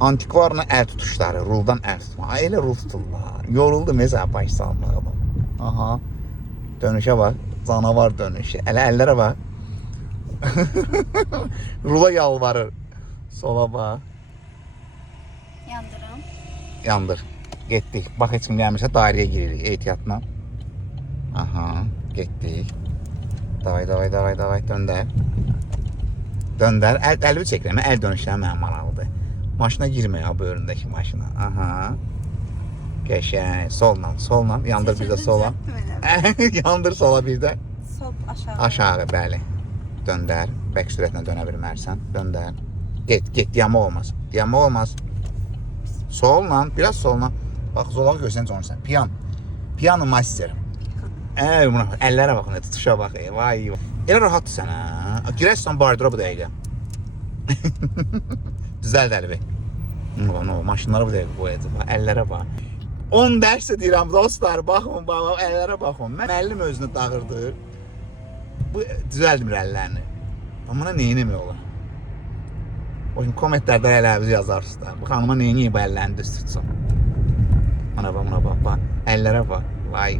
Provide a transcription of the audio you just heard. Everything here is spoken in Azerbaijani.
Antikvarla əl tutuşları, ruldan əl tutma. Elə rul tuturlar. Yoruldu mesela baş salmağa bak. Aha. Dönüşe bak. Canavar dönüşü. Elə əllərə bak. Rula yalvarır. Sola bak. Yandırım. Yandır. Getdik. Bak heç kim gəlmirsə dairəyə giririk ehtiyatla. Aha. Getdik. Davay. Döndər. Döndər. Əlimi çəkirəm. Əl dönüşləri mənim maraqlıdır. Maşına girmə ya bu önündəki maşına. Aha. Qəşəng. Solla. Yandır bir də sola. Yandır sola bir də. Sol aşağı. Aşağı, bəli. Döndər. Bək sürətlə dönə bilmərsən. Döndər. Get. Yama olmaz. Solla. Biraz solla. Bax, zolağı görsən canırsan. Piano master. Buna əllərə baxın, tutuşa bax. Vay. Elə rahatdır sənə. Girərsən bardıra bu dəqiqə. Düzəld Əli bəy. Maşınları bu dəqiqə qoyacaq. Əllərə bax. 10 dərsə deyirəm dostlar. Baxın, əllərə baxın. Müəllim özünü dağırdır. Bu düzəldmir əllərini. Amma nə eləmək olar? O şimdi kommentlərdə əllərimizi yazarsınız. Bu xanıma nəyə bu əllərini düz tutsun? Buna bak. Əllərə bax. Vay.